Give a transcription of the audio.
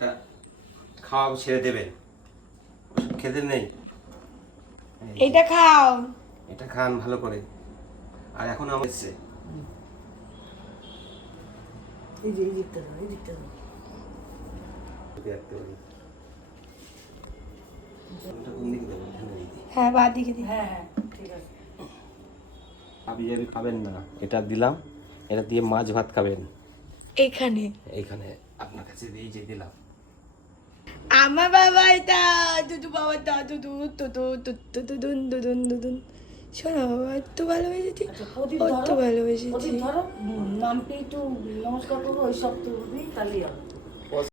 ওষুধটা খাওয়া ছেড়ে দেবেন, ওষুধ খেতে নেই। এটা খাও, এটা খান ভালো করে। আর এখন আমার এসছে এই যে এই দিকটা দাও, এই দিকটা দাও। রাখতে পারি। ওটা কোন দিকে দেবো? এখানে দিই। হ্যাঁ বাঁ দিকে দি। হ্যাঁ হ্যাঁ ঠিক আছে। হাবি জাবি খাবেন না, এটা দিলাম, এটা দিয়ে মাছ ভাত খাবেন। এখানে এইখানে আপনার কাছে এই যে দিলাম। আমার বাবা এটা দুদু বাবা দা দুদু দুদু দুদুন দুদুন দুদুন। শোনো বাবা, এত ভালোবেসেছি, আচ্ছা প্রদীপ অত ধরো, ভালোবেসেছি। প্রদীপ ধরো, মাম্পি একটু নমস্কার করবো, ওই সব তো তাহলেই হবে।